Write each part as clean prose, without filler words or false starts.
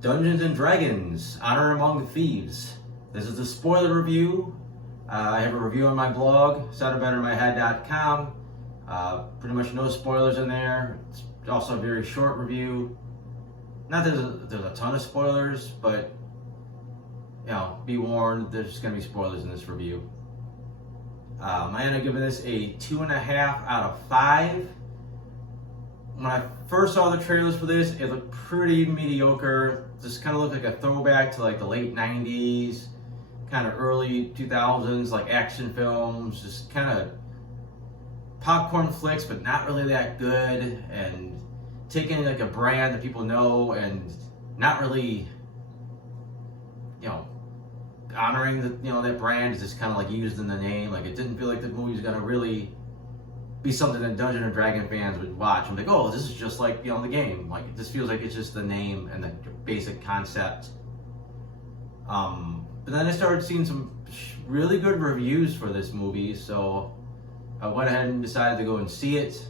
Dungeons and Dragons, Honor Among Thieves. This is a spoiler review. I have a review on my blog, soundedbettermyhead.com. Pretty much no spoilers in there. It's also a very short review. Not that there's a ton of spoilers, but be warned, there's going to be spoilers in this review. I ended up giving this a 2.5 out of 5. When I first saw the trailers for this, it looked pretty mediocre. Just kind of looked like a throwback to like the late 90s, kind of early 2000s, like action films, just kind of popcorn flicks, but not really that good, and taking like a brand that people know and not really, honoring that brand is just kind of like used in the name. Like it didn't feel like the movie was gonna really be something that Dungeons and Dragons fans would watch and be like, oh, this is just like the game. Like it just feels like it's just the name and the basic concept. But then I started seeing some really good reviews for this movie, so I went ahead and decided to go and see it.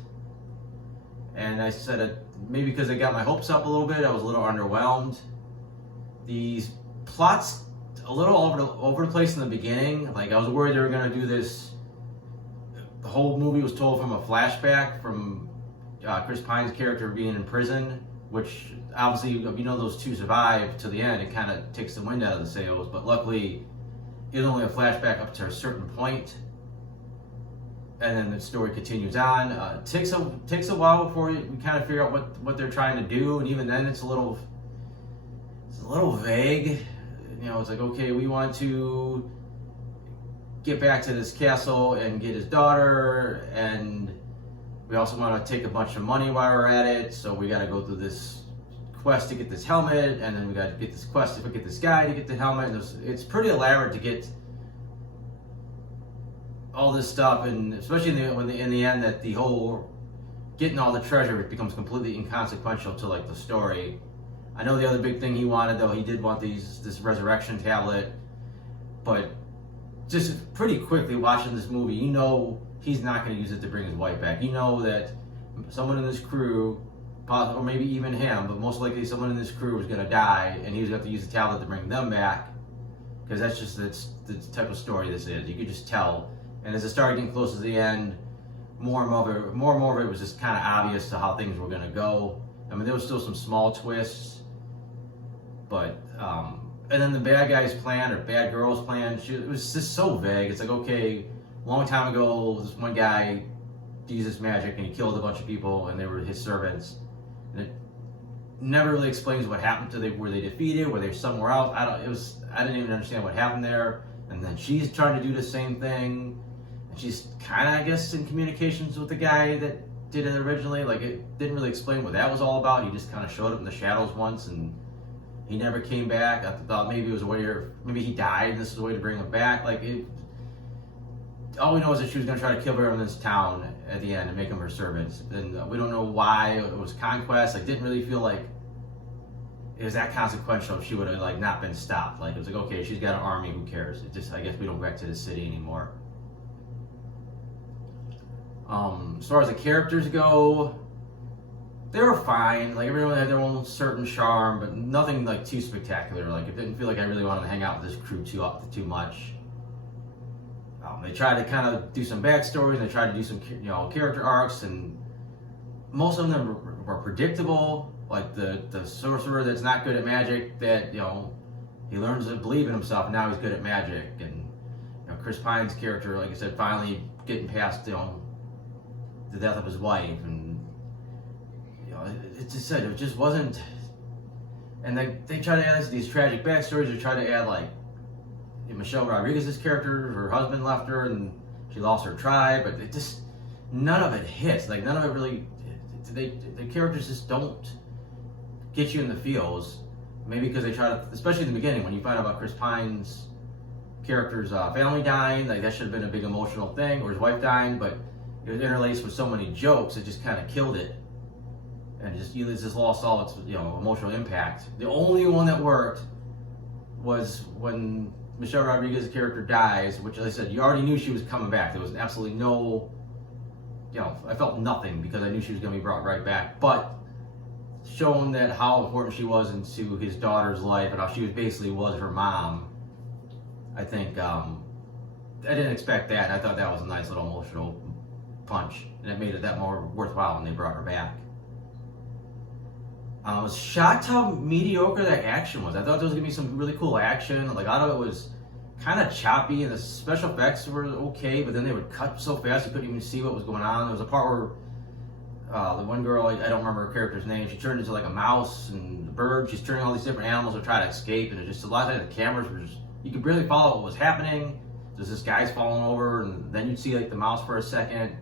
And I said maybe because I got my hopes up a little bit, I was a little underwhelmed. These plots a little over the place in the beginning. Like I was worried they were gonna do this. The whole movie was told from a flashback from Chris Pine's character being in prison, which obviously, those two survive to the end. It kind of takes the wind out of the sails, but luckily it's only a flashback up to a certain point, and then the story continues on. It takes a while before we kind of figure out what they're trying to do, and even then it's a little vague. It's like, okay, we want to get back to this castle and get his daughter, and we also want to take a bunch of money while we're at it, so we got to go through this quest to get this helmet, and then we got to get this quest to get this guy to get the helmet. And it's pretty elaborate to get all this stuff, and especially in the end that the whole getting all the treasure becomes completely inconsequential to like the story. I know the other big thing he wanted, though, he did want this resurrection tablet, but just pretty quickly watching this movie, he's not going to use it to bring his wife back. That someone in this crew, or maybe even him, but most likely someone in this crew was going to die, and he was going to have to use the tablet to bring them back, because that's just the type of story this is. You could just tell. And as it started getting close to the end, more and more of it was just kind of obvious to how things were going to go. I mean, there was still some small twists, but and then the bad guy's plan or bad girl's plan, it was just so vague. It's like, okay, a long time ago, this one guy used this magic and he killed a bunch of people, and they were his servants. And it never really explains what happened to them. Were they defeated? Were they somewhere else? I didn't even understand what happened there. And then she's trying to do the same thing, and she's kind of, I guess, in communications with the guy that did it originally. Like it didn't really explain what that was all about. He just kind of showed up in the shadows once, and he never came back. I thought maybe it was a way, or maybe he died and this is a way to bring him back. All we know is that she was going to try to kill everyone in this town at the end and make them her servants. And we don't know why it was conquest. Like, didn't really feel like it was that consequential if she would have not been stopped. Like, it was like, okay, she's got an army, who cares? I guess we don't go back to the city anymore. As far as the characters go, they were fine. Like, everyone had their own certain charm, but nothing too spectacular. Like, it didn't feel like I really wanted to hang out with this crew too much. They tried to kind of do some backstories. They tried to do some character arcs, and most of them were predictable. Like the sorcerer that's not good at magic, that he learns to believe in himself, and now he's good at magic. And Chris Pine's character, like I said, finally getting past the death of his wife, and it just wasn't. And they try to add these tragic backstories. They try to add Michelle Rodriguez's character, her husband left her and she lost her tribe, but none of it hits. Like, none of it really. The characters just don't get you in the feels. Maybe because they try to, especially in the beginning when you find out about Chris Pine's character's family dying, like that should have been a big emotional thing, or his wife dying, but it was interlaced with so many jokes, it just kind of killed it. And it just lost all its emotional impact. The only one that worked was when Michelle Rodriguez's character dies, which, as I said, you already knew she was coming back. There was absolutely no, I felt nothing because I knew she was going to be brought right back. But shown that how important she was into his daughter's life and how she was basically was her mom. I think I didn't expect that. I thought that was a nice little emotional punch, and it made it that more worthwhile when they brought her back. I was shocked how mediocre that action was. I thought there was gonna be some really cool action. Like, I thought it was kind of choppy, and the special effects were okay, but then they would cut so fast you couldn't even see what was going on. There was a part where the one girl, I don't remember her character's name, she turned into like a mouse and a bird. She's turning all these different animals to try to escape, and it just a lot of the cameras were just, you could barely follow what was happening. There's this guy's falling over, and then you'd see like the mouse for a second.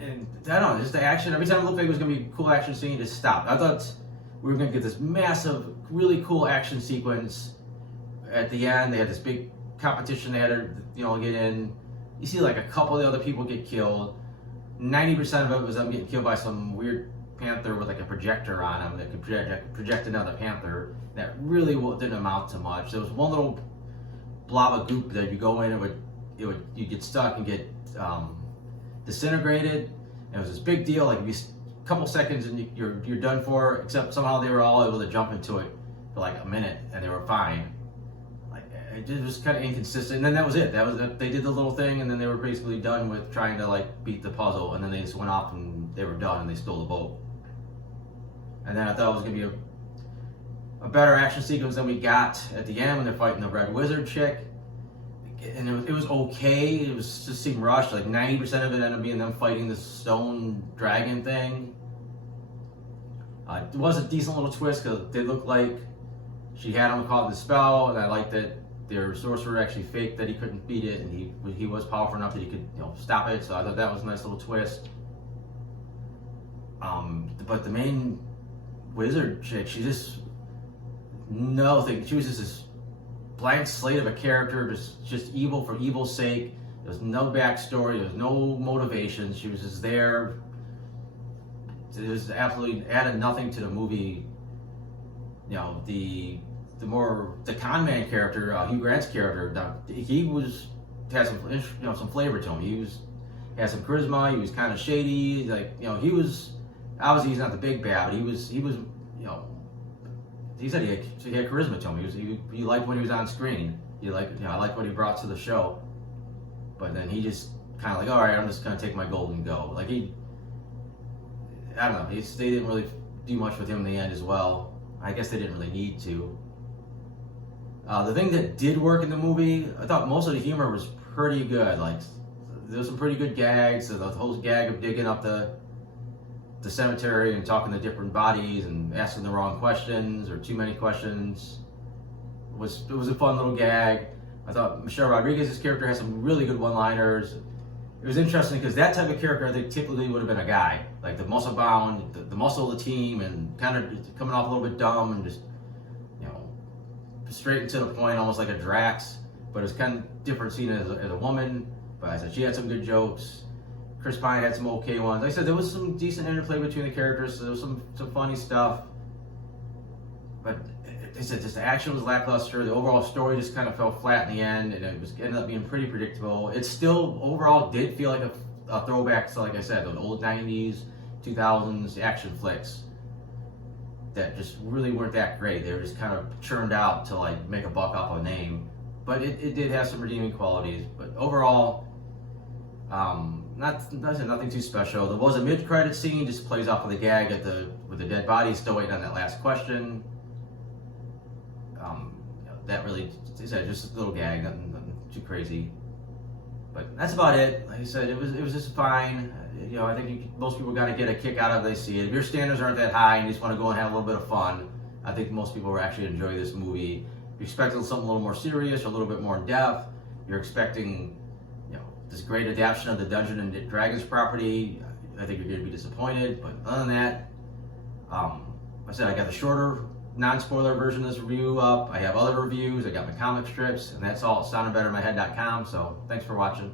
And I don't know, just the action, every time it looked like it was going to be a cool action scene, it just stopped. I thought we were going to get this massive, really cool action sequence at the end. They had this big competition they had to, get in. You see like a couple of the other people get killed. 90% of it was them getting killed by some weird panther with like a projector on him that could project another panther. That really didn't amount to much. There was one little blob of goop that if you go in, you get stuck and get disintegrated. And it was this big deal. Like, if you a couple seconds and you're done for. Except somehow they were all able to jump into it for like a minute and they were fine. Like, it was kind of inconsistent. And then that was it. They did the little thing, and then they were basically done with trying to like beat the puzzle. And then they just went off and they were done, and they stole the boat. And then I thought it was gonna be a better action sequence than we got at the end when they're fighting the Red Wizard chick. And it was okay. It was just seemed rushed. Like 90% of it ended up being them fighting this stone dragon thing. It was a decent little twist because they looked like she had him caught in the spell, and I liked that their sorcerer actually faked that he couldn't beat it, and he was powerful enough that he could stop it. So I thought that was a nice little twist. But the main wizard chick, she was just this blank slate of a character, just evil for evil's sake. There was no backstory, there was no motivation. She was just there. It was absolutely added nothing to the movie. The con man character, Hugh Grant's character, he had some flavor to him. He had some charisma. He was kind of shady. He was obviously he's not the big bad, but he was he said he had charisma to him. He liked when he was on screen. I liked what he brought to the show. But then he just kind of like, all right, I'm just gonna take my gold and go. Like I don't know. They didn't really do much with him in the end as well. I guess they didn't really need to. The thing that did work in the movie, I thought most of the humor was pretty good. Like, there was some pretty good gags. So the whole gag of digging up the cemetery and talking to different bodies and asking the wrong questions or too many questions it was a fun little gag. I thought Michelle Rodriguez's character had some really good one-liners. It was interesting because that type of character I think typically would have been a guy, like the muscle bound, the muscle of the team, and kind of coming off a little bit dumb and just straight and to the point, almost like a Drax. But it was kind of different seeing it as a woman. But I said she had some good jokes. Chris Pine had some okay ones. Like I said, there was some decent interplay between the characters. So there was some funny stuff. But I said, just the action was lackluster. The overall story just kind of fell flat in the end, and it ended up being pretty predictable. It still overall did feel like a throwback to, like I said, those old 90s, 2000s action flicks that just really weren't that great. They were just kind of churned out to like make a buck off a name. But it did have some redeeming qualities. But overall, nothing too special. There was a mid-credit scene, just plays off of the gag with the dead body, still waiting on that last question. That really, just a little gag, nothing too crazy. But that's about it. Like I said, it was just fine. I think most people got to get a kick out of it. They see it. If your standards aren't that high and you just want to go and have a little bit of fun, I think most people will actually enjoy this movie. If you're expecting something a little more serious or a little bit more in depth, you're expecting this great adaptation of the Dungeons and Dragons property, I think you're going to be disappointed. But other than that, like I said, I got the shorter, non-spoiler version of this review up. I have other reviews. I got my comic strips, and that's all at soundedbettermyhead.com. So thanks for watching.